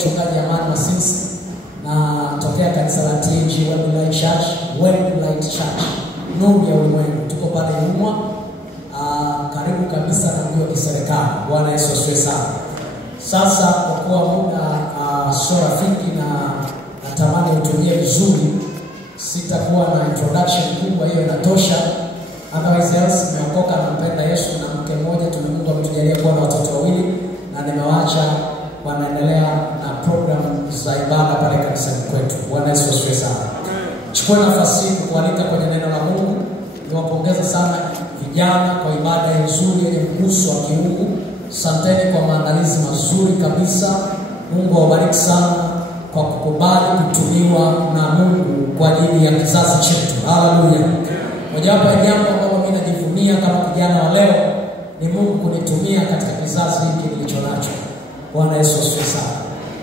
mchungaji Amani Masisi na tokea kanisa la TNG Wordlight Church, nuru ya ulimwengu. Tuko pale Umwa, karibu kabisa na mji wa kiserikali. Bwana Yesu asifiwe sana. Sasa kwa kuwa muda sio rafiki na natamani utumie vizuri, sitakuwa na introduction kubwa, hiyo inatosha. Otherwise else nimeokoka na mpenda Yesu na mke mmoja, Mungu ametujalia kuwa na watoto wawili na nimewaacha wanaendelea na program za ibada pale kanisani kwetu. Bwana Yesu asifiwe sana. Chukua nafasi hii kualika kwenye neno la Mungu. Niwapongeza sana vijana kwa ibada nzuri yenye mguso wa kiungu. Asanteni kwa maandalizi mazuri kabisa. Mungu awabariki sana kwa kukubali kutumiwa na Mungu kwa ajili ya kizazi chetu. Haleluya. Mojawapo ya jambo ambalo mimi najivunia kama kijana wa leo ni Mungu kunitumia katika kizazi hiki nilicho nacho. Bwana Yesu asifiwe sana.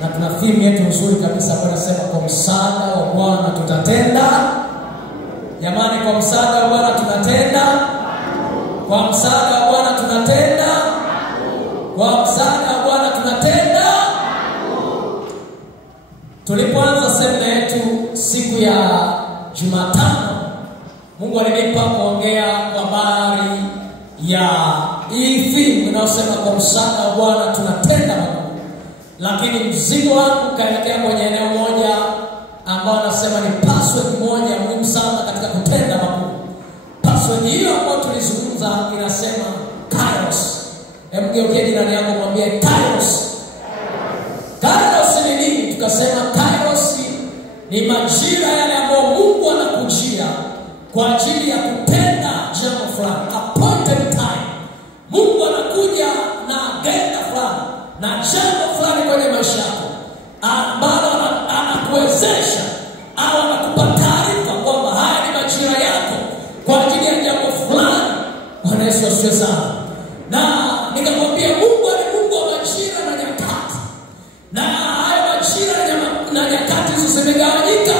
Na tuna theme yetu nzuri kabisa ambayo inasema kwa msaada wa Bwana tutatenda. Jamani, kwa msaada wa Bwana tunatenda. Kwa msaada wa Bwana tunatenda. Kwa msaada wa Bwana tunatenda. Tulipoanza semina yetu siku ya Jumatano, Mungu alinipa kuongea kwa habari ya hii theme inayosema kwa msaada wa Bwana tunatenda makuu. Lakini mzigo wangu kaelekea kwenye eneo moja ambao nasema ni password moja muhimu sana katika kutenda makuu. Password hiyo ambayo tulizungumza inasema Kairos. Mgeukie jirani yako mwambie Kairos. Kairos ni nini? Tukasema Kairos ni majira yale ambayo Mungu anakujia kwa ajili ya kutenda jambo fulani. Appointed time. Mungu anakuja na agenda fulani na jambo fulani kwenye maisha yako ambalo anakuwezesha au anakupa taarifa kwamba haya ni majira yako kwa ajili ya jambo fulani. Bwana Yesu asifiwe sana. Na nikamwambia Mungu ni Mungu wa majira na nyakati. Na haya majira na nyakati hizo zimegawanyika.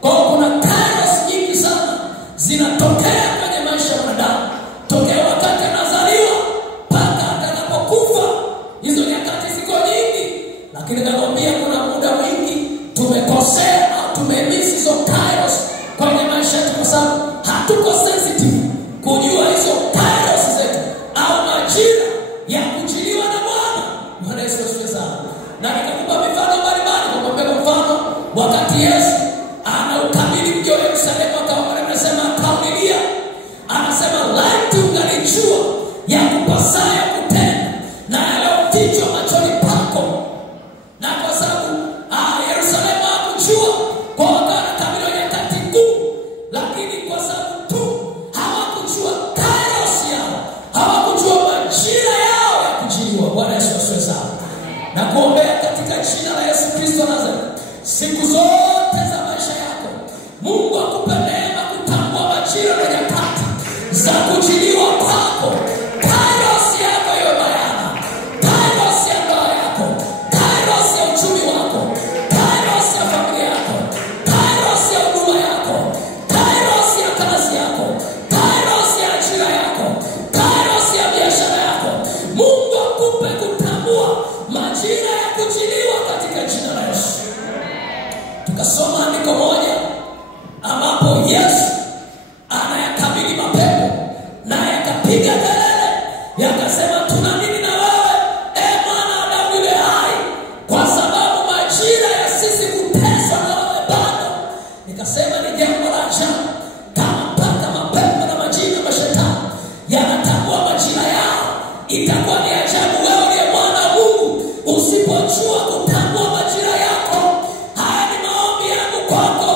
Kwa kuna Kairos nyingi sana zinatokea kwenye maisha ya wanadamu. Tokea wakati anazaliwa mpaka atakapokufa. Hizo nyakati ziko nyingi. Lakini nakwambia kuna muda mwingi tumekosea au tumemiss hizo Kairos kwenye maisha yetu kwa sababu hatuko sensitive kujua hizo Kairos zetu au majira ya kujiliwa na Bwana. Bwana Yesu asifiwe sana. Na nikakupa mifano mbalimbali. Kwa mfano wakati Yesu anaukabili mji wa Yerusalemu anasema kaulilia, anasema laiti ungalijua ya kupasayo kutenda na yaliyofichwa machoni pako. Na kwa sababu Yerusalemu hakujua, kwa wakati nyakati ngumu, lakini kwa sababu tu hawakujua Kairos yao, hawakujua majira yao ya kujiliwa. Bwana Yesu asifiwe sana. Na kuombea katika jina la Yesu Kristo Nazareti, siku zote za maisha yako Mungu akupe neema kutambua majira na nyakati za kujiliwa kwako. Kairos yako iwe bayana. Kairos ya ndoa yako. Kairos ya uchumi wako. Kairos ya familia yako. Kairos ya huduma yako. Kairos ya kazi yako. Kairos ya ajira yako. Kairos ya biashara yako. Mungu akupe kutambua majira ya kujiliwa katika jina la Yesu. Tukasoma andiko moja ambapo Yesu anayakabili mapepo na yakapiga kelele, yakasema tuna nini na wewe mwana wa Daudi yule hai, kwa sababu majira ya sisi kuteswa na wewe bado. Nikasema ni jambo la ajabu kama mpaka mapepo na majini na mashetani yanatambua majira yao. Itakuwa ni ajabu wewe ni mwana wa Mungu usipojua kutambua majira yako. Haya ni maombi yangu kwako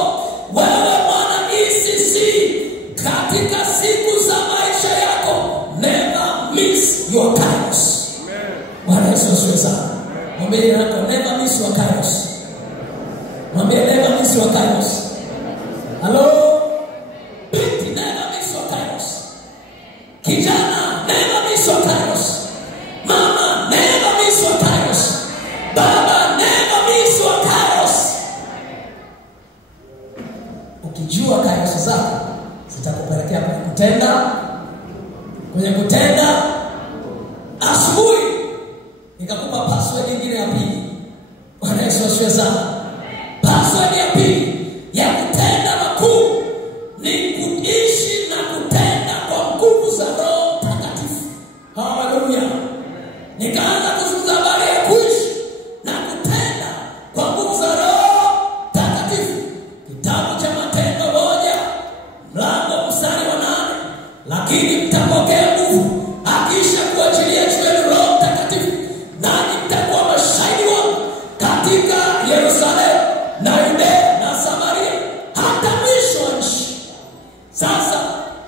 wewe mwana ECC, katika siku za maisha yako never miss your Kairos. Bwana Yesu asifiwe sana. Mwambie yako never miss your Kairos. Mwambie never miss your Kairos. Hello? Binti, never miss your Kairos. Kijana, never miss your Kairos. Mama, never miss your Kairos. Baba, never miss your Kairos. Ukijua Kairos zako zitakupelekea kwenye kutenda. Asubuhi nikakupa password nyingine ya pili. Bwana asifiwe sana. Password ya pili ya kutenda makuu ni kuishi na kutenda kwa nguvu za Roho Mtakatifu. Haleluya. Nikaanza kuzungumza habari ya kuishi na kutenda kwa nguvu za Roho Mtakatifu. Kitabu cha Matendo 1 mlango mstari wa 8, lakini mtapokea nguvu akisha kuachilia juu yenu Roho Mtakatifu, nanyi mtakuwa mashahidi wangu katika Yerusalemu na Yudea na Samaria hata mwisho wa nchi. Sasa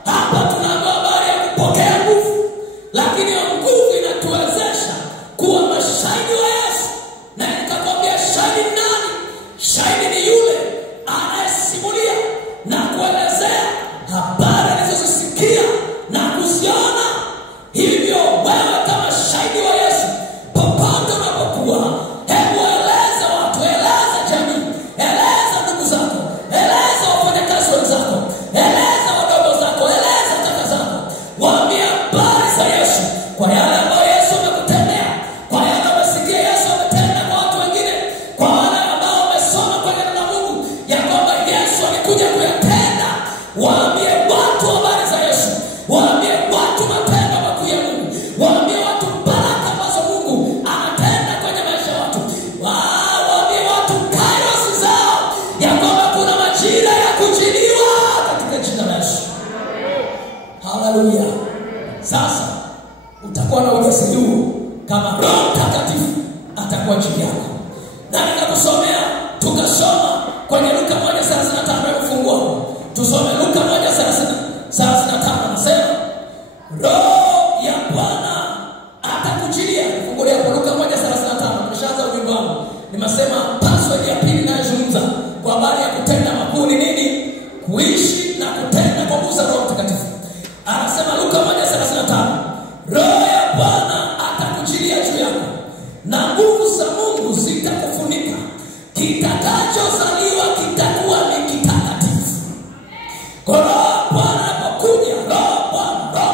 hapa tunaambiwa habari ya kupokea nguvu, lakini hiyo nguvu inatuwezesha kuwa mashahidi wa Yesu. Na nikakwambia shahidi ni nani? Shahidi ni yule anayesimulia na kuelezea habari alizozisikia na kuziona. Hivyo wewe kama shahidi wa Yesu, popote unapokuwa, hebu eleza watu, eleza jamii, eleza ndugu zako, eleza wafanyakazi wenzako, eleza wadogo zako, eleza kaka zako. Waambie habari za Yesu, kwa yale ambayo Yesu amekutendea, kwa yale umesikia Yesu ametenda kwa watu wengine, kwa wale ambao wamesoma kwenye neno la Mungu ya kwamba Yesu alikuja kuyatenda. Waambie watu habari za Yesu, waambie watu matendo makuu ya Mungu, waambie watu baraka ambazo Mungu anatenda kwenye maisha ya watu. Waambie watu kairos zao, ya kwamba kuna majira ya kujiliwa katika jina la Yesu. Haleluya. Sasa utakuwa na ujasiri huo kama Roho Mtakatifu atakuwa juu yako. Na nikakusomea, tukasoma kwenye Luka 1:35. Mfungua tusome Luka 1:35. Nasema Roho ya Bwana atakujilia. Fungulia hapo Luka 1:35. Nimeshaanza ujumbe wangu. Nimesema password ya pili inayozungumza kwa habari ya kutenda makuu ni nini? Kuishi na kutenda kwa nguvu za Roho Mtakatifu. Anasema Luka 1:35, Roho ya Bwana atakujilia juu yako, na nguvu za Mungu zitakufunika. Kitakachozaliwa kitakuwa ni kitakatifu. Kwa Roho Bwana anapokuja, Roho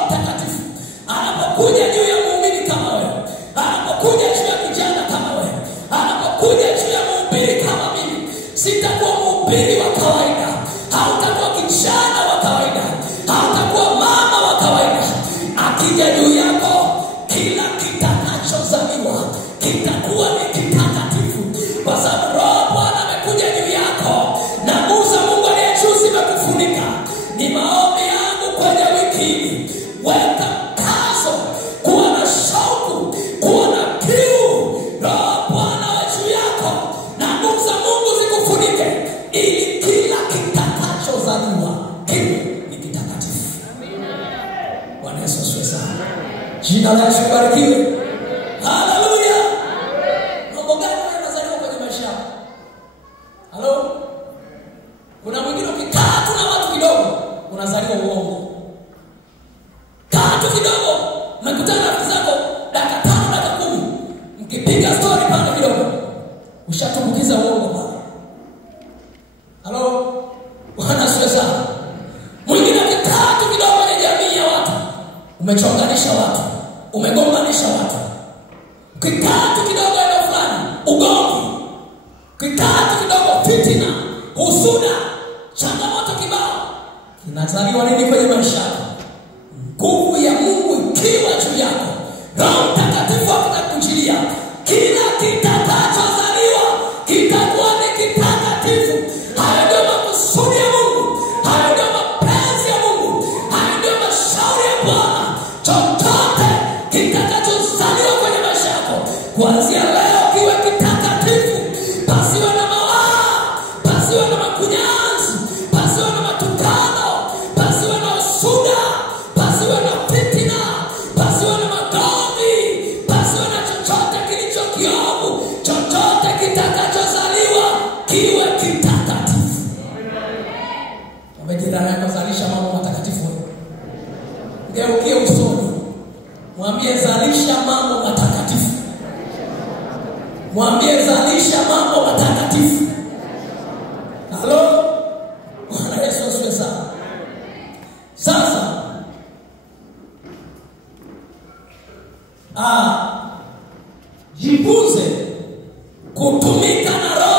Mtakatifu anapokuja juu ya muumini kama wewe, anapokuja juu ya kijana kama wewe, anapokuja juu ya mhubiri kama mimi, sitakuwa mhubiri wa kawaida, hautakuwa kijana wa kawaida, hautakuwa mama wa kawaida. Akija juu yako, kila kitakachozaliwa kitakuwa ni kitakatifu, kwa sababu Roho Bwana amekuja juu yako na nguvu za Mungu aliye juu zimekufunika. Ni maombi yangu kwenye wiki hii, weka mkazo, kuwa na shauku, kuwa na kiu. Roho Bwana wa juu yako na nguvu za Mungu zikufunike, ili kila kitakachozaliwa kiwe ni kitakatifu. Bwana Yesu asifiwe sana. Jina la Yesu libarikiwe. Haleluya. Mambo gani yanazaliwa kwenye maisha yako? Halo? Kuna mwingine ukikaa tu na watu kidogo unazaliwa uongo. Kaa tu kidogo, mkutana na rafiki zako dakika 5 dakika 10, mkipiga story pale kidogo, ushatumbukiza uongo pale. Halo? Bwana asifiwe sana. Mwingine ukikaa tu kidogo kwenye jamii ya watu, umechonganisha watu, umegombanisha watu. Ukikaa tu kidogo eneo fulani, ugomvi. Ukikaa tu kidogo, fitina, husuda, changamoto kibao. Kinazaliwa nini kwenye maisha yako? Nguvu ya Mungu ikiwa juu yako, Roho Mtakatifu atakujilia, kila kitakachozaliwa kitakuwa ni kitakatifu. Hayo ndio makusudi ya Mungu, hayo ndio mapenzi ya Mungu, hayo ndio mashauri ya Bwana. Chochote kitakachozaliwa kwenye maisha yako kuanzia leo kiwe kitakatifu. Pasiwe na mawaa, pasiwe na makunyanzi, pasiwe na matukano, pasiwe na usuda, pasiwe na fitina, pasiwe na magomvi, pasiwe na chochote kilicho kiovu. Chochote kitakachozaliwa kiwe kitakatifu. Wamejirani kuzalisha mambo matakatifu. Geukie usoni, mwambie zalisha mambo matakatifu. Mwambie zalisha mambo matakatifu. Halo? Bwana Yesu asifiwe sana. Sasa jifunze kutumika na Roho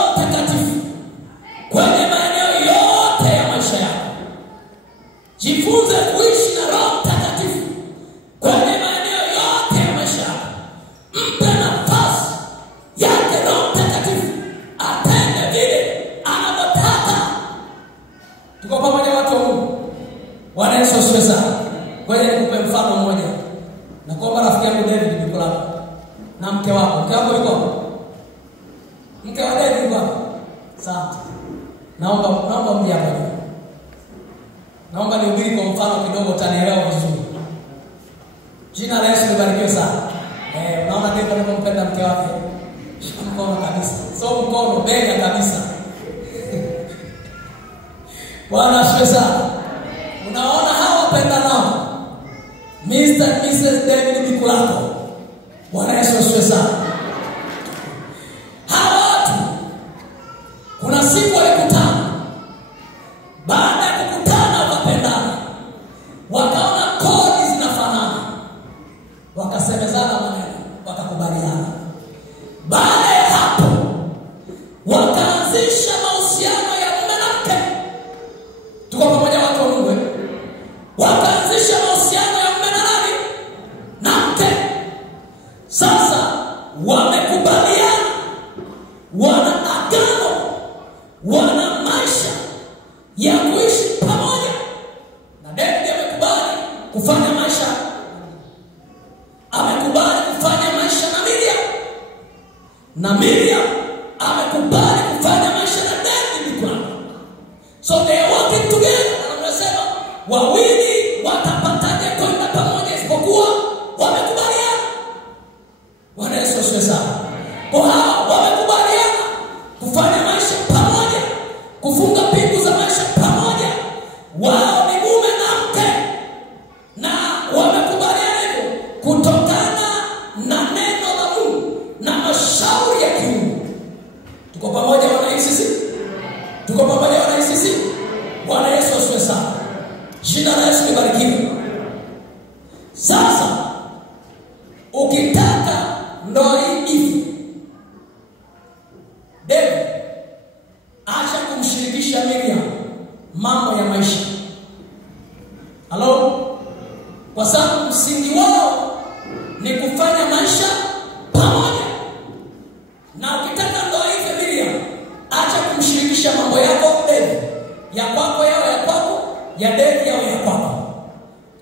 Mke wa David bwana. Asante. Naomba mje hapa. Naomba nihubiri kwa mfano kidogo utanielewa vizuri. Jina la Yesu libarikiwe sana. Naona David anampenda mke wake. Shika mkono kabisa. So mkono bega kabisa. Bwana asifiwe sana. Unaona hawa wapendanao. Mr. and Mrs. David Mikulako. Bwana Yesu asifiwe sana. Hawa watu kuna siku walikutana. Baada ya kukutana wakapendana. Wakaona kodi zinafanana. Wakasemezana maneno, wakakubaliana. Baada ya hapo wakaanzisha mahusiano ya mume na mke. Tuko pamoja watu wa Mungu? Wakaanzisha mahusiano ya mume na nani? Na mke. Sasa wamekubaliana, wana agano, wana maisha ya kuishi pamoja. Na David amekubali kufanya maisha. Amekubali kufanya maisha na Miriam. Na Miriam amekubali kufanya maisha na David Mikulako. So they are working together. Na wanasema wawili watapataje kwenda pamoja isipokuwa wamekubaliana. Bwana Yesu asifiwe sana. Kwa hao wamekubaliana kufanya maisha pamoja, kufunga pingu za maisha pamoja. Wao ni mume na mke. Na wamekubaliana hivyo kutokana na neno la Mungu na mashauri ya kiungu. Tuko pamoja wana ICC? Tuko pamoja wana ICC? Bwana Yesu asifiwe sana. Jina la Yesu libarikiwe. Sasa ukitaka ndoa hii David acha kumshirikisha Miriam mambo ya maisha. Halo? Kwa sababu msingi wao ni kufanya maisha pamoja. Na ukitaka ndoa hii Miriam, acha kumshirikisha mambo yako David. Ya kwako yao ya kwako, ya David yao ya kwako.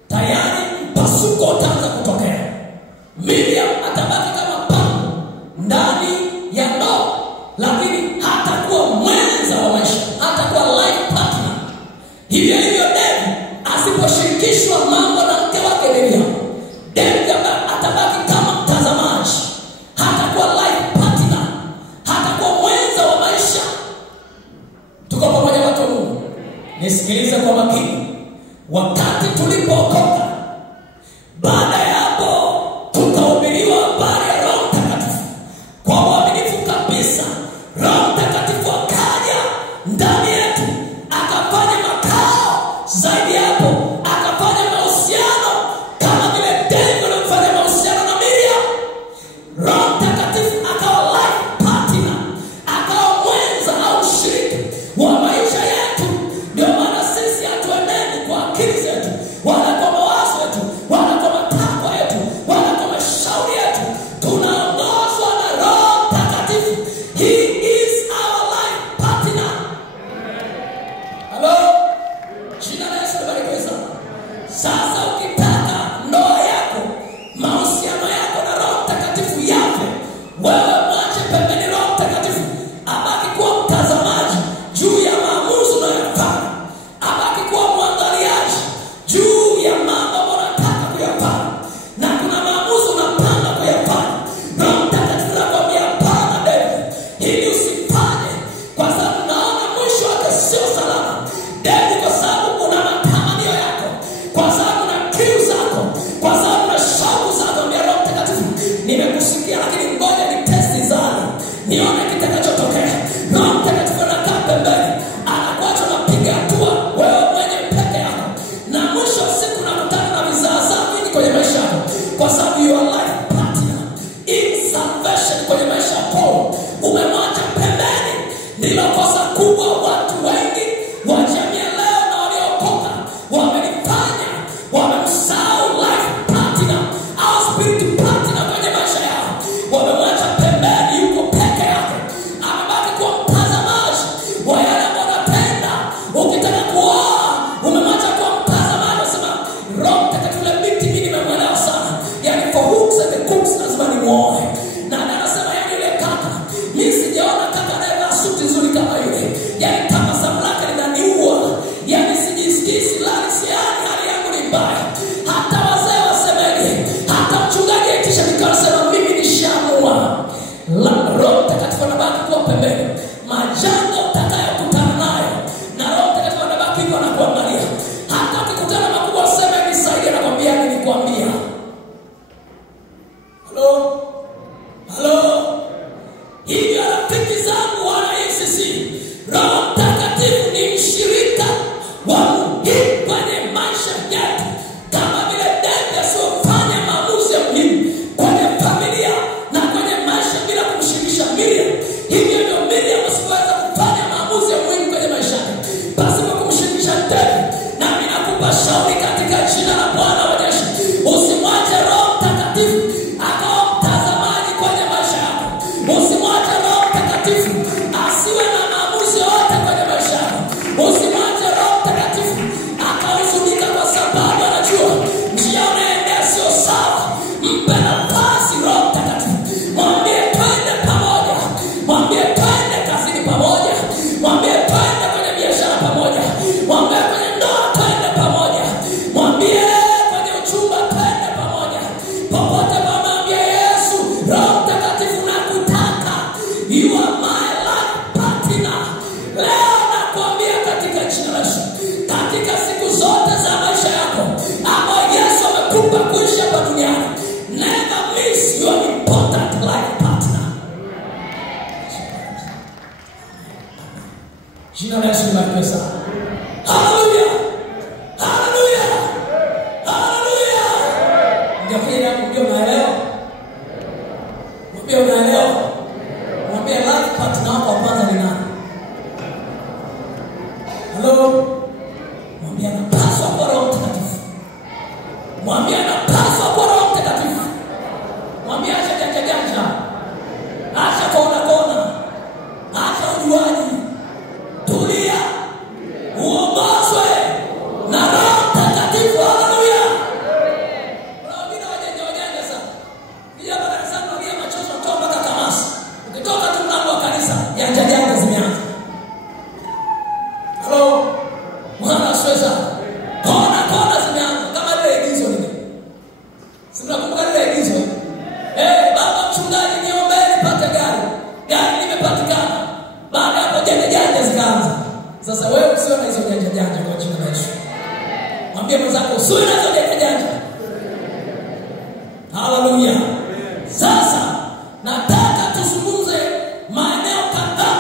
Tayari mpasuko utaanza kutokea. Miriam atabaki kama pango ndani ya ndoa, lakini hatakuwa mwenza wa maisha, hatakuwa life partner. Hivyo David asiposhirikishwa mambo na mke wake Miriam, David atabaki kama mtazamaji, hatakuwa life partner, hatakuwa mwenza wa maisha. Tuko pamoja watu wa Mungu? Nisikilize kwa makini. Wakati tulipookoka, baada ya hapo tukahubiriwa habari ya Roho Mtakatifu. Kwa uaminifu kabisa, Roho Mtakatifu akaja ndani yetu, akafanya makao. Zaidi hapo, akafanya mahusiano kama vile David alifanya mahusiano na Miriam. Roho Mtakatifu akawa life partner, akawa mwenza au shiriki wa maisha yetu. Ndio maana sisi hatueneni kwa akili zetu, wala kwa mawazo yetu, wala kwa matakwa yetu, wala kwa mashauri yetu. Tunaongozwa na Roho Mtakatifu. He is our life partner. Hello? Jina la Yesu libarikiwe sana. Sasa ukitaka ndoa yako, mahusiano yako na Roho Mtakatifu yafe, wewe mwache pembeni Roho Mtakatifu. Abaki kuwa mtazamaji juu ya maamuzi unayofanya. Abaki kuwa mwangaliaji juu ya mambo unataka kuyafanya. Na kuna maamuzi unapanga kuyafanya. Roho Mtakatifu anakuambia hapana David, hili usifanye, kwa sababu naona mwisho wake sio salama. David, kwa sababu una matamanio yako, kwa sababu una kiu zako, kwa sababu una shauku zako, ndio Roho Mtakatifu, nimekusikia lakini ngoja ni testi zani, nione kitakachotokea. Roho Mtakatifu anakaa pembeni, anakuacha unapiga hatua wewe mwenye peke yako. Na mwisho wa siku unakutana na vizaazaa vingi kwenye maisha yako, kwa sababu you are life partner in salvation kwenye maisha yako. Umemwacha pembeni. Ndilo kosa kubwa watu wengi wa jamii leo na waliokoka wamelifanya. Wamemsahau life partner au spirit partner kwenye maisha yao. Wamemwacha pembeni, yuko peke yake. Amebaki kuwa mtazamaji wa yale wanatenda. Ukitaka kuoa, umemwacha kuwa mtazamaji. Unasema Roho Mtakatifu yule binti mimi nimemwelewa sana. Yaani for hooks and the cooks lazima nimuoe. Na anasema yaani yule kaka, mimi sijaona sisi. Roho Mtakatifu ni mshirika wa muhimu kwenye maisha yetu, kama vile Daudi asiyofanya maamuzi ya muhimu kwenye familia na kwenye maisha bila kumshirikisha Miriam. Hivyo ndio Miriam asiweza kufanya maamuzi ya muhimu kwenye maisha yake pasipo kumshirikisha Daudi. Na mimi nakupa shauri katika jina la Bwana wa jeshi, usimwache Roho Mtakatifu akawa mtazamaji kwenye maisha yako. Usimwache Roho Mtakatifu asiwe na maamuzi yote kwenye maisha yako. Usimwache Roho Mtakatifu akahuzunika kwa sababu anajua njia unayoendea sio sawa. Mpe nafasi Roho Mtakatifu. Mwambie twende pamoja. Mwambie twende kazini pamoja. Mwambie twende kwenye biashara pamoja. Mwambie kwenye ndoa twende pamoja. Mwambie kwenye uchumba twende pamoja. Popote mwambie Yesu, Roho Mtakatifu nakutaka. You are my life partner. Leo nakwambia katika jina la Yesu, katika siku zote za maisha yako ambayo Yesu amekupa kuishi hapa duniani, never miss your important life partner. Jina la Yesu libarikiwe sana. Haleluya. Haleluya. Haleluya. Ndio kumjua maelewa. Mwambie unaelewa. Mwambie life partner wako wa kwanza ni nani? Hello. Mwambie anapaswa kwa Roho Mtakatifu. Mwambie anapaswa kwa Roho Mtakatifu. Mwambie acha janja. Acha kona. Acha ujuaji. Tulia. Uongozwe na Roho Mtakatifu. Haleluya. Mwambie wajanja sana. Bila darasa ndio machozo kutoka mpaka Kamasi. Ukitoka tu mlango wa kanisa, janja zimeanza. Hello. Mwana sweza. Kona zimeanza kama ile igizo lile. Simnakumbuka ile igizo? Baba mchungaji niombe nipate gari. Gari limepatikana. Baada ya hapo janja zikaanza. Sasa wewe usio na hizo janja kwa jina la Yesu. Mwambie mwenzako usio na hizo janja. Haleluya. Sasa nataka tuzungumze maeneo kadhaa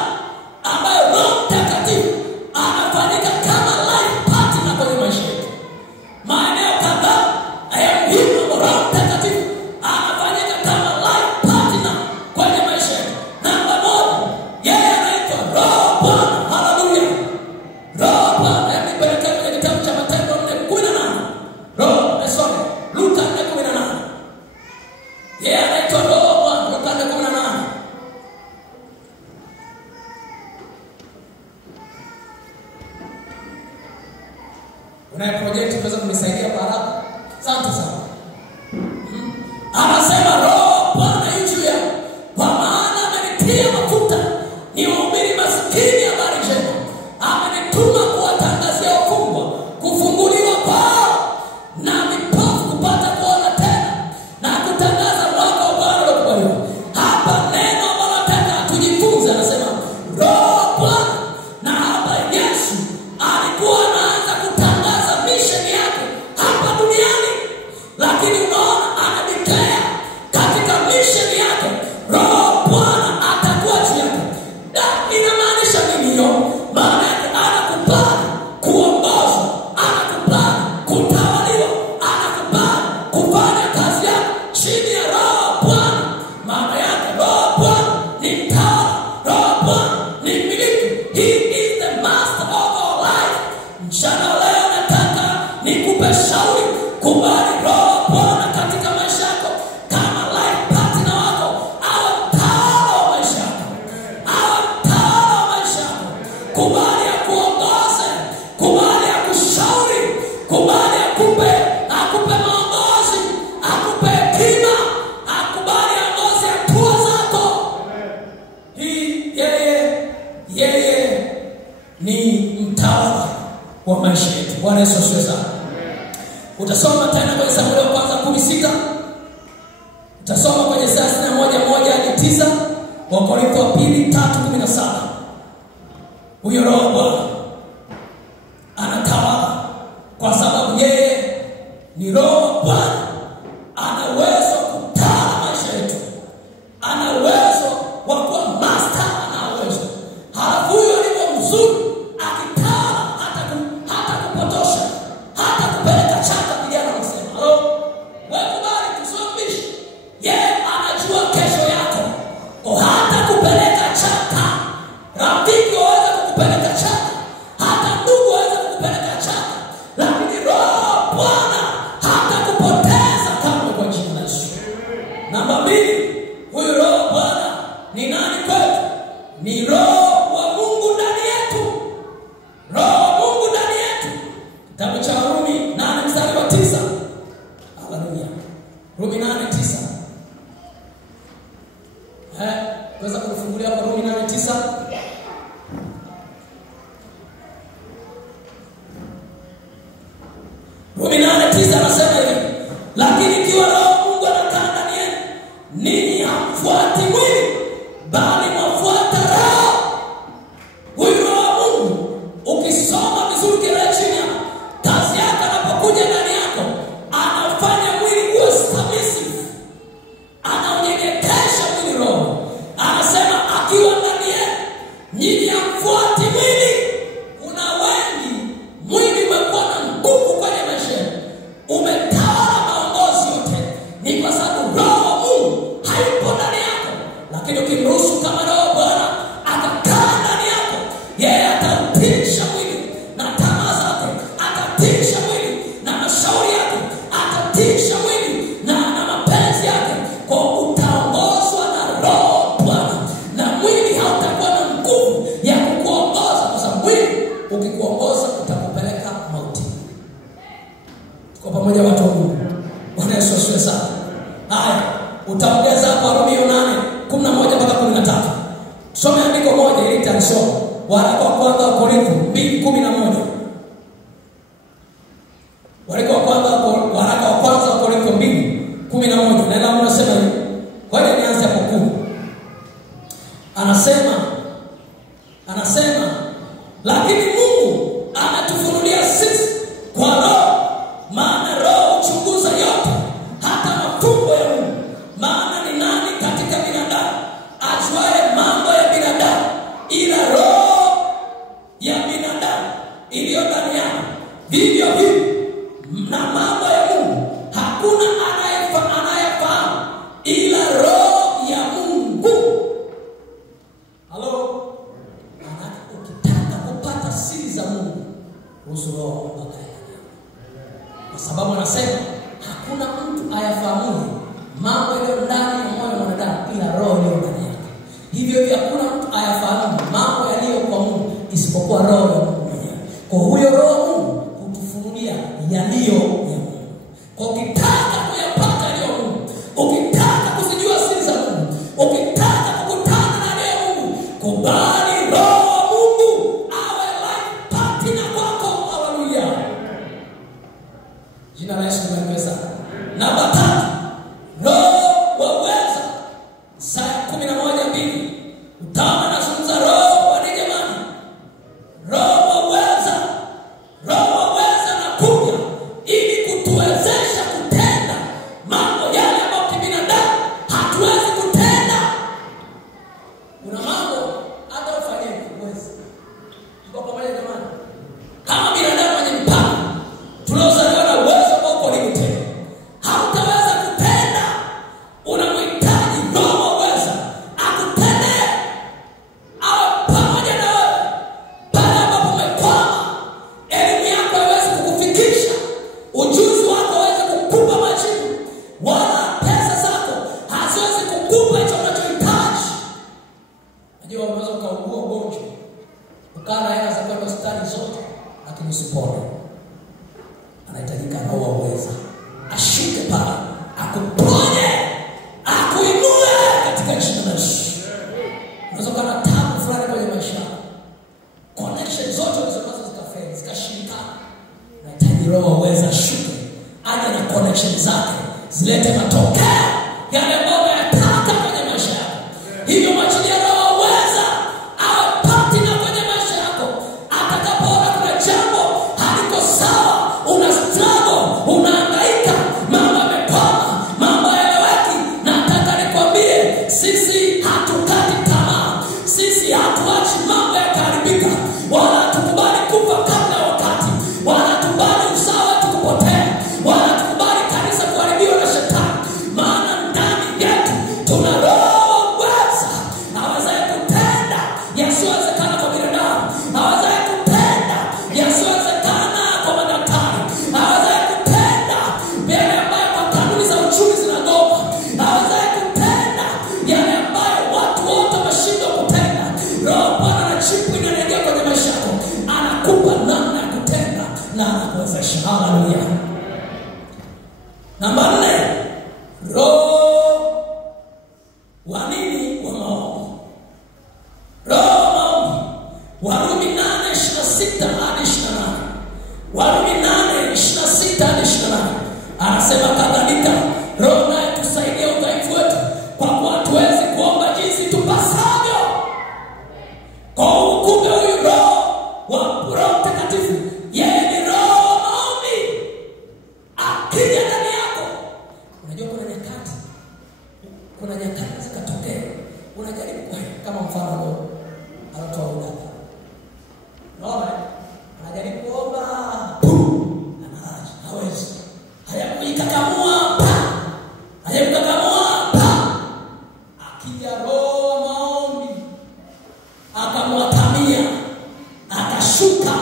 ambayo Roho Mtakatifu anafanyika kama life partner kwenye maisha yetu. Maeneo kadhaa ya muhimu ambayo Roho Mtakatifu anafanyika kama life partner kwenye maisha yetu. Namba moja, yeye anaitwa Roho Bwana. Haleluya. Roho Bwana nipeleke kwenye kitabu cha Matendo 4:18. Roho nasome Luka 4:18. Yeye anaitwa Roho Bwana. Luka 4:18. Una project unaweza kunisaidia kwa haraka? Asante sana. Anasema Roho Bwana yu juu yangu, kwa maana amenitia mafuta nihubiri maskini habari njema. Amenituma kuwatangazia wafungwa kufunguliwa kwao, na vipofu kupata kuona tena, na kutangaza mwaka wa Bwana uliokubaliwa. Hapa neno ambalo nataka tujifunze, anasema Roho Bwana. Na hapa Yesu alikuwa anaanza kutangaza mission yake hapa duniani, lakini unaona anadeclare katika mission yake Roho Bwana atakuwa juu yake. Inamaanisha nini hiyo? Maana yake anakubali kuongozwa, anakubali kutawaliwa, anakubali kufanya kazi yake chini ya Roho Bwana. Maana yake Roho Bwana ni mtawala, Roho Bwana ni mmiliki. He is the master of our life. Mchana leo nataka nikupe shauri, kubali Roho Bwana katika maisha yako kama life partner wako. Awe mtawala wa maisha yako. Awe mtawala wa maisha yako. Kubali akuongoze, kubali akushauri, kubali akupe maongozi, akupe hekima, akubali aongoze hatua zako. Yeye ni mtawala wa maisha yetu. Bwana Yesu asifiwe sana. Utasoma tena kwenye Samueli wa kwanza 16. Utasoma kwenye Isaya 41:1-9, Wakorintho wa pili 3:17. Huyo Roho Bwana anatawala kwa sababu yeye ni Roho Bwana. Ana uwezo kutawala maisha yetu. Ana uwezo wa kuwa master, ana uwezo. ni Roho wa Mungu ndani yetu. Roho wa Mungu ndani yetu. Kitabu cha Warumi 8:9. Haleluya. Warumi 8:9. Weza kufungulia Warumi 8:9. Warumi 8:9 anasema hivi: lakini ikiwa Roho Mungu anakaa ndani yenu, ninyi hamfuati mwili, bali mwafuata Roho. Huyu Roho Mungu, ukisoma vizuri kile chini hapo, kazi yake anapokuja ndani yako, anafanya mwili uwe submissive. Anaunyenyekesha mwili roho. Anasema akiwa ndani yenu, nyinyi hamfuati mwili. Kuna wengi mwili umekuwa na nguvu kwenye maisha. Umetawala maongozi yote. Ni kwa sababu Roho wa Mungu haipo ndani yako. Lakini ukimruhusu kama Roho Bwana akakaa ndani yako, yeye atautisha mwili na tamaa zake, atatisha mwili na mashauri yake, atatisha mwili na mapenzi yake. Kwa utaongozwa na Roho Bwana, na mwili hautakuwa na nguvu ya kukuongoza, kwa sababu mwili ukikuongoza utakupeleka mauti. Tuko pamoja watu wa Mungu? Bwana Yesu asifiwe sana. Haya, utaongeza hapo Warumi 8:11-13. Tusome andiko moja ili tutasoma. Waraka wa kwanza wa Korintho 2:11. Waraka wa kwanza wa Korintho 2:11. Na neno linasema hivi. Kwa hiyo nianze hapo 10. Anasema lakini Mungu anatufunulia sisi kwa Roho, maana Roho huchunguza yote, hata mafumbo ya Mungu. Maana ni nani katika binadamu ajuaye mambo ya binadamu ila roho ya binadamu iliyo ndani yake? Vivyo hivyo na mambo ya Mungu hakuna anayefahamu ila Roho ya Mungu. Halo? Ukitaka kupata siri za Mungu, ruhusu Roho akae. Kwa sababu anasema hakuna mtu ayafahamu mambo yaliyo ndani ya moyo wa mwanadamu ila Roho iliyo ndani yake. Hivyo hakuna mtu ayafahamu mambo yaliyo kwa Mungu isipokuwa Roho ya Mungu mwenyewe. Kwa huyo Roho wa Mungu hutufunulia yaliyo ya Mungu. Kwa ukitaka kuyapata yaliyo ya Mungu, ukitaka kuzijua siri za Mungu, ukitaka kukutana na yaliyo ya Mungu, kubali Roho wa Mungu awe life partner kwako. Haleluya. Jina la Yesu libarikiwe sana. Namba 3, Roho wa uweza. Isaya 11:2. Utaona nazungumza Roho wa jamani. Roho wa uweza. Roho wa uweza anakuja ili kutuwezesha kutenda mambo yale ambayo kibinadamu hatuwezi kutenda. Kuna mambo hata ufanye uwezi. Tuko pamoja jamani? Kama binadamu wenye mpaka, tunaozaliwa na uwezo ambao uko limited, hautaweza kutenda. Unamhitaji Roho wa uweza akutendee, awe pamoja na wewe pale ambapo umekwama. Elimu yako haiwezi kukufikisha, ujuzi wako hauwezi kukupa majibu, wala pesa zako haziwezi kukupa hicho unachohitaji. Najua unaweza ukaugua ugonjwa, ukaa na hela za kwenda hospitali zote, lakini usipone. Anahitajika Roho wa uweza ashuke pale, akuponye, akuinue katika jina la Yesu. Unaweza kuwa na tabu fulani kwenye maisha yako, connection zote ulizonazo zikafeli, zikashindikana. Unahitaji Roho wa uweza ashuke, aje na connection zake zilete matokeo yale ambayo unayataka kwenye maisha yako. Hivyo mwachilie Roho wa uweza awe partner kwenye maisha yako. Atakapoona kuna jambo haliko sawa, una struggle, unahangaika, mambo yamekwama, mambo hayaeleweki, nataka nikwambie, sisi hatukati tamaa. Sisi hatuachi mambo yakaharibika, wala hatukubali kufa kabla ya wakati, wala hatukubali usawa wetu kupotea, wala hatukubali kanisa kuharibiwa na shetani. Maana Warumi 8:26 hadi 28. Warumi 8:26 hadi 28. Anasema kadhalika Roho naye tusaidia udhaifu wetu, kwa kuwa hatuwezi kuomba jinsi tupasavyo. Kwa hukumu huyu Roho Mtakatifu, yeye ni Roho wa maombi, akija ndani yako. Unajua kuna nyakati zikatokea unajaribu kama mfano anatoa udada. Naona anajaribu kuomba, hawezi. Hayamkakamua. Akija Roho wa maombi akamwatamia, akashuka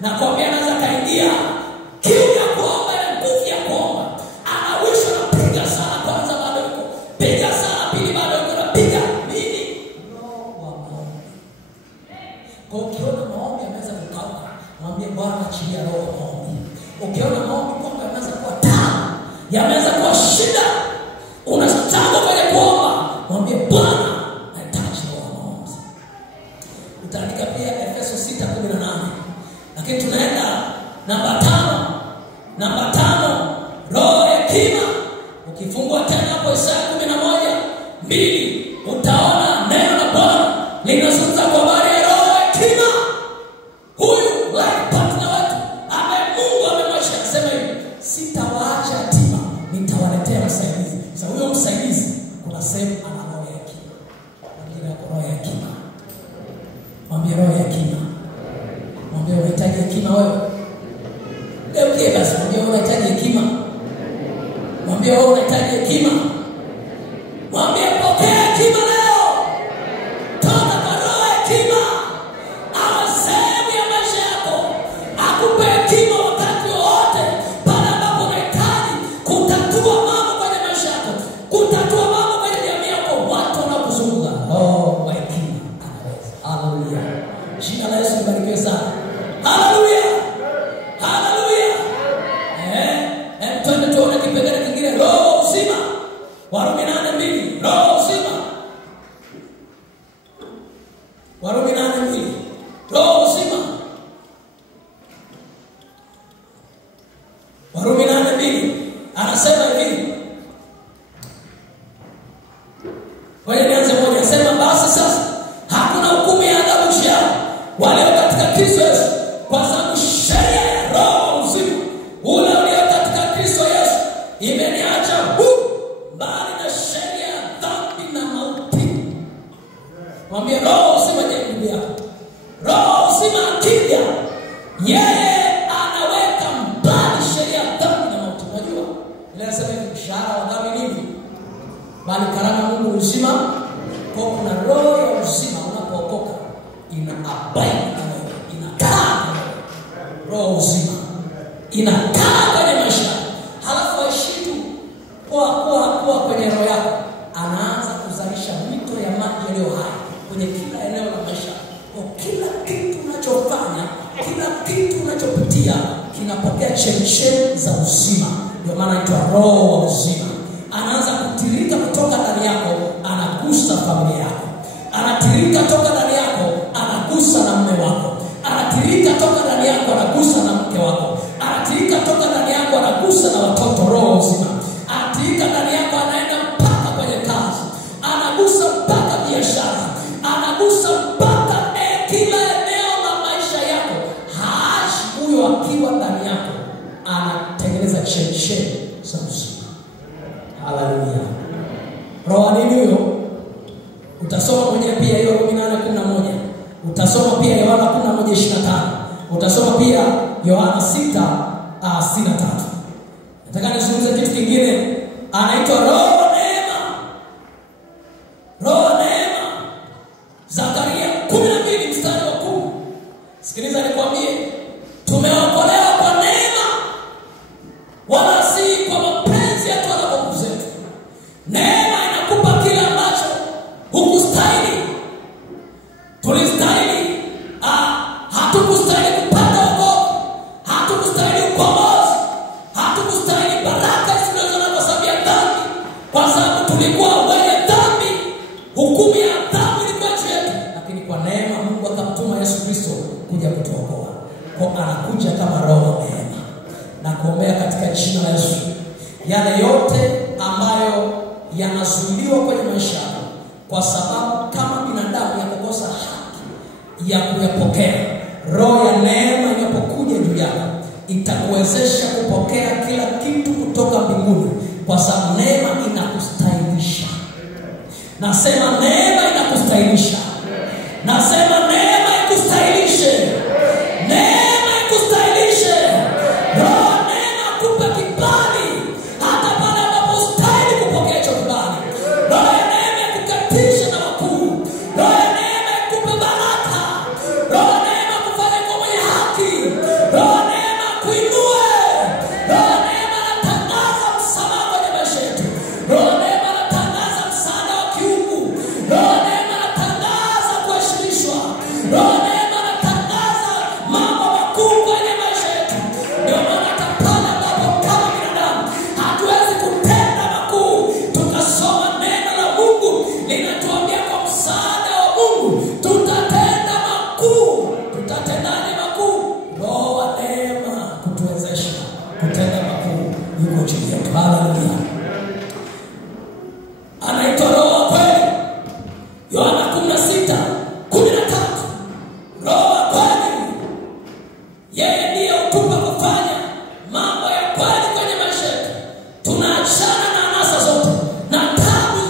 na kwambia anaweza kaingia kiu ya kuomba na nguvu ya kuomba. Anawisha na piga sana kwanza, bado yuko piga sana, pili bado yuko na piga nini? Roho wa maombi. Kwa ukiona maombi yanaweza kukauka, mwambie Bwana achilia roho wa maombi. Ukiona maombi kwamba yanaweza kuwa tamu, yanaweza kuwa shida, unastahili kwenye kuomba, mwambie Bwana nahitaji roho wa maombi. Utaandika pia Efeso 6:18. Lakini tunaenda namba 5, roho ya hekima. Ukifungua tena hapo Isaya 11:2 utaona neno la Bwana linazungumza kwa habari ya roho ya hekima. Huyu life partner wetu ambaye Mungu amemwachia, anasema hivi, sitawaacha yatima, nitawaletea msaidizi. Sasa huyo msaidizi kuna sehemu ana roho ya hekima. Mwambie roho ya hekima. Mwambie roho ya hekima. Mwambie unahitaji hekima wewe. Leo basi mwambie unahitaji hekima. Mwambie wewe unahitaji hekima. Mwambie pokea hekima leo. Toka kwa roho ya hekima. Awe sehemu ya maisha yako. Akupe hekima wakati wote pale ambapo unahitaji kutatua mambo kwenye maisha yako, kutatua mambo kwenye jamii yako, watu wanakuzunguka. Roho wa hekima anaweza. Haleluya. Jina la Yesu libarikiwe sana. Haleluya. Twende tuone kipengele kingine, roho uzima. Warumi 8:2, roho uzima. Warumi 8:2, roho uzima. Warumi 8:2 anasema hivi. Wewe nianze moja, anasema basi sasa hakuna hukumu ya adhabu juu yao walio katika Kristo Yesu, kwa sababu sheria ya roho uzima ule ulio katika Kristo Yesu imeniacha mbali na sheria ya dhambi na mauti. Mwambie roho uzima ndugu yako. Roho uzima akija, yeye anaweka mbali sheria ya dhambi na mauti. Unajua ile sema mshahara wa dhambi nini? Bali karama Mungu uzima. Kwa kuna roho ya uzima unapookoka inaabide na wewe, inakaa na wewe. Roho uzima inakaa kwenye maisha, halafu aishitu kwa kwenye roho yako, anaanza kuzalisha mito ya maji yaliyo hai kwenye kila eneo la maisha. Kwa kila kitu unachofanya, kila kitu unachopitia kinapokea chemchemi za uzima. Ndio maana inaitwa roho wa uzima. Anaanza kutirika kutoka ndani yako, anagusa familia yako. Anatirika toka ndani yako, anagusa na mume wako. Anatirika toka ndani yako, anagusa na mke wako. Anatirika toka ndani yako, anagusa na watoto. Roho uzima anatirika ndani yako, anaenda mpaka kwenye kazi, anagusa mpaka biashara, anagusa mpaka kila eneo la maisha yako. Haachi huyo akiwa ndani yako, anatengeneza chemchemi za uzima. Haleluya. Roho nini huyo? Utasoma mwenyewe pia hiyo Warumi 8:11. Utasoma pia Yohana 11:25. Utasoma pia Yohana 6:63. Nataka nizungumze kitu kingine, anaitwa roho neema. Roho neema. Zakaria 12:10. Sikiliza nikwambie, tumeokolewa kwa neema, wala si kwa mapenzi yetu wala kwa nguvu zetu. Neema inakupa kile ambacho hukustahili. Tulistahili, hatukustahili kupata wokovu, hatukustahili ukombozi, hatukustahili baraka zinazotoka kwa sababu ya dhambi, kwa sababu tulikuwa wenye dhambi. Hukumu ya dhambi ilikuwa juu yetu, lakini kwa neema Mungu akamtuma Yesu Kristo kuja kutuokoa. Kwa anakuja kama roho wa neema. Na kuombea katika jina la Yesu, yale yote ambayo yanazuiliwa kwenye maisha yako kwa sababu kama binadamu ya kukosa haki ya kuyapokea, roho ya neema inapokuja juu yako itakuwezesha kupokea kila kitu kutoka mbinguni, kwa sababu neema inakustahilisha. Nasema neema inakustahilisha. Nasema neema ikustahilishe. Neema ikustahilishe. Roho neema kupe kibali hata pale ambapo ustahili kupokea hicho kibali. Roho neema kukatisha na wakuu. Roho neema kupe baraka. Roho neema kufanya kwa mwenye haki. Roho neema kuinue. Roho neema anatangaza msamaha kwenye maisha yetu. Roho neema anatangaza msaada wa kiungu. Roho neema anatangaza kuheshimishwa. Roho neema anatangaza mambo makuu kwenye maisha yetu. Ndio maana pale ambapo kama binadamu hatuwezi kutenda makuu, tukasoma neno la Mungu linatuambia kwa msaada wa Mungu tutatenda makuu. Tutatendaje makuu? Roho wa neema kutuwezesha kutenda makuu yuko juu yetu. Haleluya. Anaitwa roho wa kweli. Yohana 16:13. Roho wa kweli, yeye ndiye utupa kufanya mambo ya kweli kwenye maisha yetu. Tunaachana na anasa zote na tabu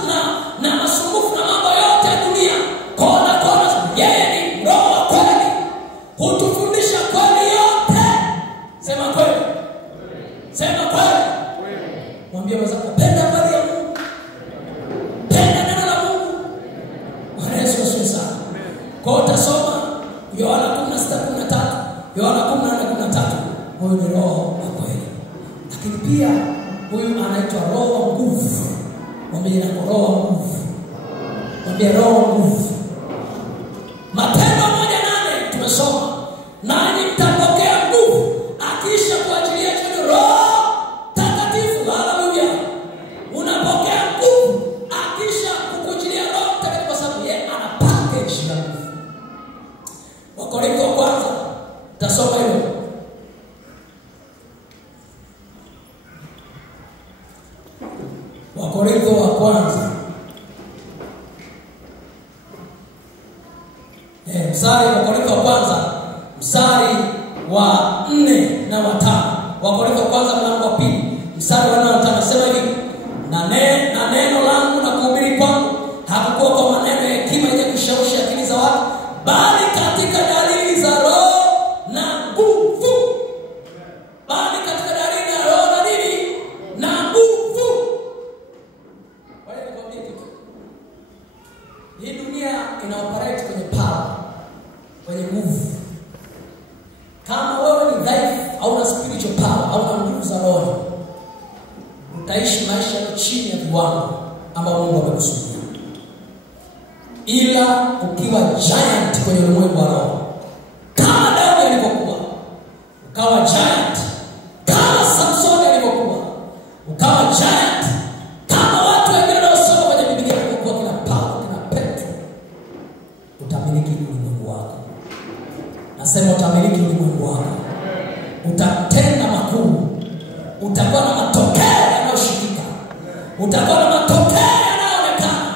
na masumbufu na mambo yote ya dunia. Kona yeye ni roho wa kweli, hutufundisha kweli yote. Sema kweli. Sema kweli. Mwambie mwenzako penda kweli ya Mungu. Penda neno la Mungu. Bwana Yesu asifiwe sana. Kwa utasoma Yohana 16:13, Yohana 14:13. Huyu ni roho wa kweli. Lakini pia huyu anaitwa roho wa nguvu. Mwambie na roho wa nguvu. Mwambie roho wa nguvu. Matendo 1:8 tumesoma, nanyi mtapokea nguvu akiisha kuachilia chini Roho Takatifu. Haleluya. Unapokea nguvu akisha kukujilia Roho Takatifu, kwa sababu yeye ana package ya nguvu. Wakorintho wa kwanza tasoma hilo. Wakorintho wa kwanza mstari wa Wakorintho wa kwanza mstari wa 4 na wa 5. Wakorintho wa kwanza mlango wa 2 mstari wa 4 na 5 nasema hivi: na neno langu na kuhubiri kwangu hakukuwa kwa maneno ya hekima yenye kushawishi akili za watu, bali katika dalili za Roho na nguvu. Bali katika dalili za Roho na nini? Na nguvu. Wale nikwambie kitu. Hii dunia ina operate kwenye power, kwenye nguvu. Kama wewe ni dhaifu au na spiritual power au na nguvu za roho, utaishi maisha ya chini ya viwango ambao Mungu amekusudia. Ila ukiwa giant kwenye ulimwengu wa roho, kama Daudi alivyokuwa, ukawa giant kama Samson alivyokuwa, ukawa giant kama watu wengine wanaosoma kwenye Biblia walivyokuwa, kina Paulo, kina Petro, utamiliki ulimwengu wako. Nasema utamiliki ulimwengu wako. Utatenda makuu. Utakuwa na matokeo yanayoshikika. Utakuwa na matokeo yanayoonekana.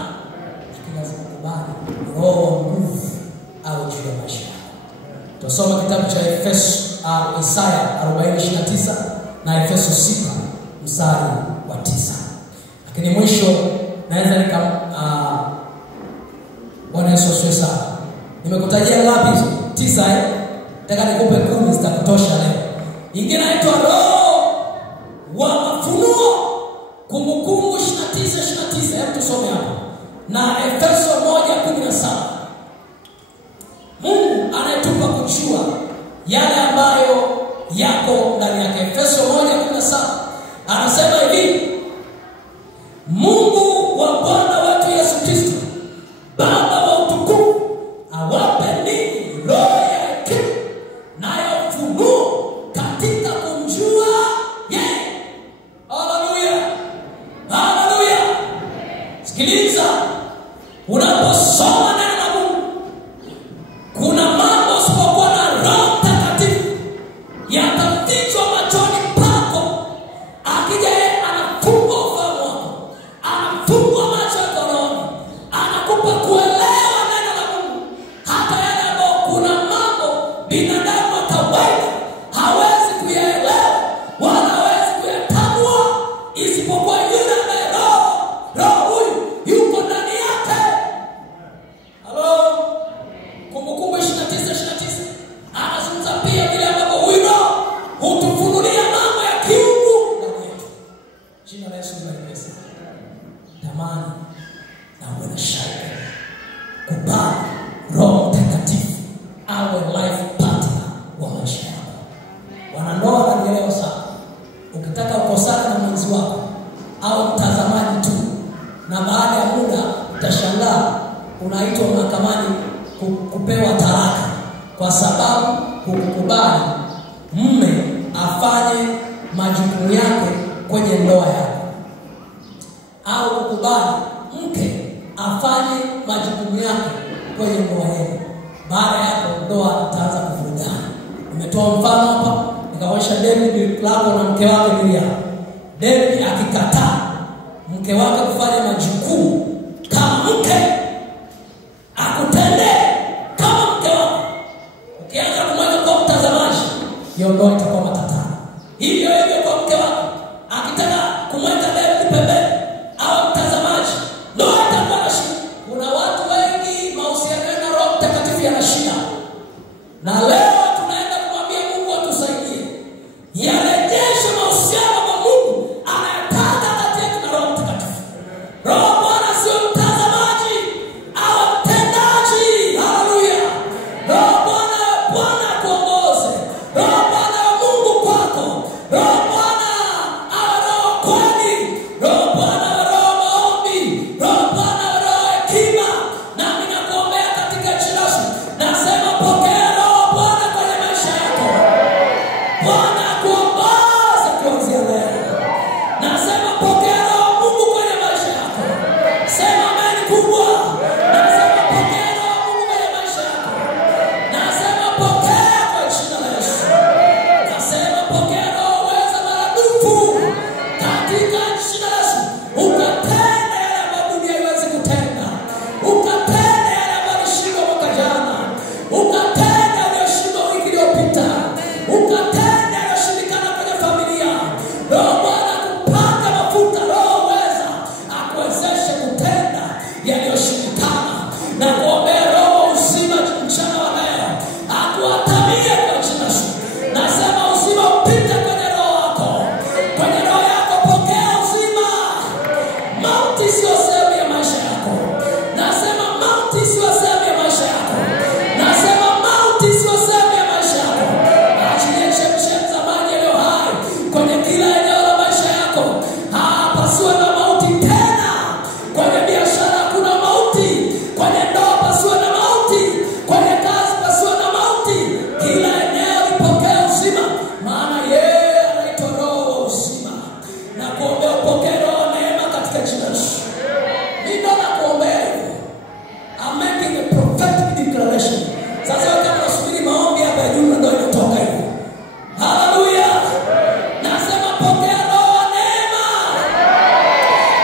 Lakini lazima kubali roho wa nguvu au juu ya maisha yako. Tusome kitabu cha Isaya 40:29 na Efeso 6 mstari wa 9. Lakini mwisho naweza Bwana Yesu asifiwe sana. Nimekutajia ngapi hizo? 9 Nataka nikupe 10 zitakutosha leo. Ingine inaitwa roho wa mafunuo. Kumbukumbu 29:29. Hebu tusome hapo. Na Efeso 1:17. Mungu anatupa kujua yale ambayo yako ndani yake. Efeso 1:17 anasema hivi: Mungu wa Bwana wetu Yesu Kristo, Baba wa utukufu, awape ninyi roho ya hekima na ya ufunuo katika kumjua yeye. Haleluya. Haleluya. Sikiliza, unaposoma neno la Mungu, kuna mambo yatafichwa machoni pako. Akija yeye anafungua ufahamu wako, anafungua macho yako roho, anakupa kuelewa neno la Mungu, hata yale ambayo kuna mambo binadamu wa kawaida hawezi kuyaelewa wala hawezi kuyatambua, isipokuwa yule ambaye roho huyu yuko ndani yake. Halo, Kumbukumbu 29:29 anazungumza pia vile ambavyo huyu roho hutufunulia mambo ya kiungu ndani yetu. Jina la Yesu libarikiwe sana. Tamani na uwe na shaka, kubali Roho Mtakatifu awe life partner wa maisha yako. Wanandoa wananielewa sana. Ukitaka ukosana na mwenzi wako au mtazamaji tu, na baada ya muda utashangaa unaitwa mahakamani kupewa talaka kwa sababu hukukubali mume afanye majukumu yake kwenye ndoa yako, au kukubali mke afanye majukumu yake kwenye ndoa yako. Baada ya hapo ndoa itaanza kuvurugana. Nimetoa mfano hapa nikaonyesha David lako na mke wake Miriam. David akikataa mke wake kufanya majukumu kama mke, akutende kama mke wako, ukianza kumweka kwa mtazamaji, hiyo ndoa itakuwa matatani. Hivyo kwa mke wako akitaka kumweka David pembeni au mtazamaji, ndoa itakuwa na shida. Kuna watu wengi mahusiano na Roho Mtakatifu yana shida, na leo tunaenda kumwambia Mungu atusaidie yarejeshe mahusiano kwa Mungu anayetaka kati yetu na Roho Mtakatifu. Roho Bwana sio mtazamaji au mtendaji. Haleluya. Roho Bwana kuongoze. Roho Bwana wa Mungu kwako. Roho Bwana awe roho kweli. Roho Bwana wa roho maombi. Roho Bwana wa roho hekima. Na mimi nakuombea katika jina la Yesu. Nasema pokea Roho Bwana kwenye maisha yako. Bwana kuongoze kuanzia leo. Nasema pokea Roho Mungu kwenye maisha yako. Sema amen kubwa. Nasema pokea Roho Mungu kwenye maisha yako. Nasema pokea kwa jina la Yesu. Nasema pokea Roho uweza maradufu katika jina la Yesu. Ukatende yale ambayo dunia haiwezi kutenda. Ukatende yale ambayo ulishindwa mwaka jana. Ukatende ulioshindwa wiki iliyopita. Ukatende yaliyoshindikana kwenye familia. Roho Bwana kupaka mafuta, Roho uweza akuwezeshe kutenda yaliyoshindikana. Na kuombea Roho uzima mchana wa leo akuatamie kwa jina la Yesu. Nasema uzima upite kwenye roho yako. Kwenye roho yako pokea uzima. Mauti sio sehemu ya maisha yako. Nasema mauti sio sehemu ya maisha yako. Nasema mauti sio sehemu ya maisha yako. Achilie chemchem za maji yaliyo hai kwenye kila eneo la maisha yako. Pasiwe na mauti tena. Kwenye biashara kuna mauti. Kwenye ndoa pasiwe na mauti. Kwenye kazi pasiwe na mauti. Kila eneo lipokee uzima, maana yeye anaitwa Roho wa uzima. Na kuombea upokee Roho neema katika jina la Yesu. Mimi ndo nakuombea hivyo. I'm making a prophetic declaration. Sasa kama unasubiri maombi hapa juu ndio inatoka hivyo. Haleluya. Nasema pokea Roho neema.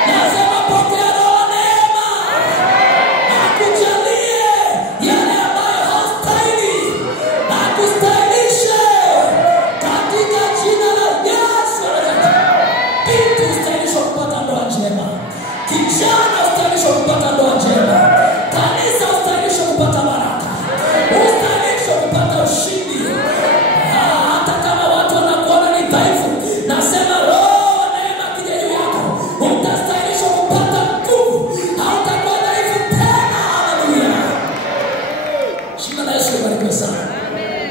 Nasema pokea Roho neema. Akujalie yale ambayo hastahili. Akustahilishe katika jina la Yesu. Binti ustahilishwa kupata ndoa njema. Kijana ustahilishwa kupata ndoa njema. Kanisa ustahilishwa kupata baraka. Ustahilishwa kupata ushindi. Hata kama watu wanakuona ni dhaifu, nasema Roho neema kija juu yako, utastahilishwa kupata nguvu. Hautakuwa dhaifu tena. Haleluya. Jina la Yesu libarikiwe sana.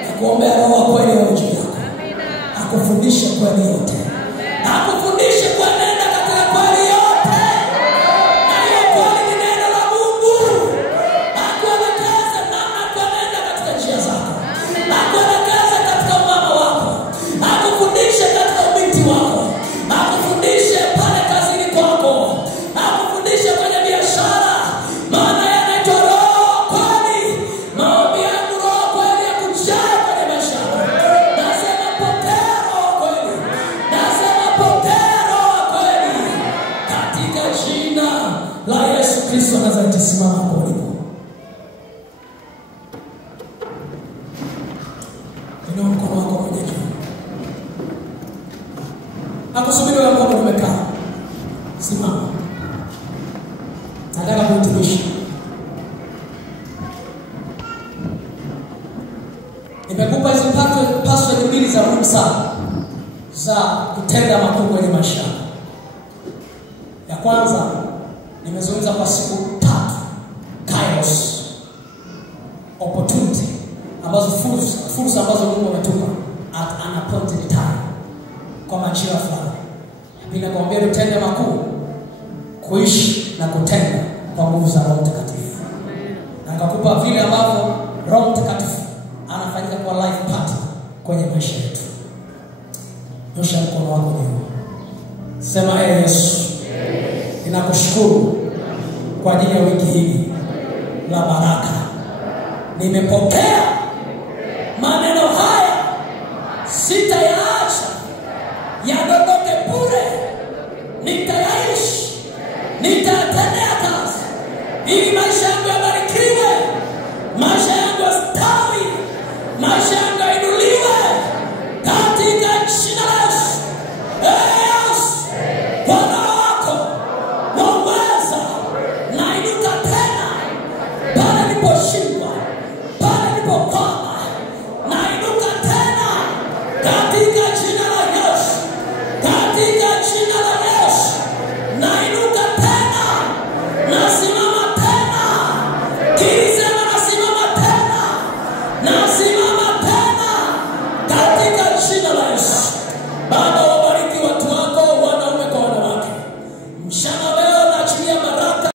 Nakuombea Roho kweli wa juu yako. Akufundishe kweli yote. Akufundishe kuenenda katika kweli yote. Na hiyo kweli ni neno la Mungu. Akuelekeze namna kuenenda katika njia zako. Akuelekeze katika umama wako. Akufundishe katika ubinti wako. Akufundishe pale kazini kwako. Akufundishe kwenye biashara. Maana yanaitwa Roho kweli. Maombi yangu Roho kweli ya kujaa kwenye maisha yako. Nasema Inua mkono wako moja juu. Nakusubiri wewe ambao umekaa. Simama. Nataka kuhitimisha. Nimekupa hizi password mbili za muhimu sana za kutenda makuu kwenye maisha. Ya kwanza nimezungumza kwa siku 3 kairos opportunity ambazo fursa ambazo Mungu ametupa at an appointed time kwa majira fulani. Ninakwambia tutende makuu, kuishi na kutenda kwa nguvu za Roho Mtakatifu. Na nikakupa vile ambavyo Roho Mtakatifu anafanyika kwa life partner kwenye maisha yetu. Nyosha mkono wako juu. Sema Yesu, ninakushukuru kwa ajili ya wiki hii la baraka. Nimepokea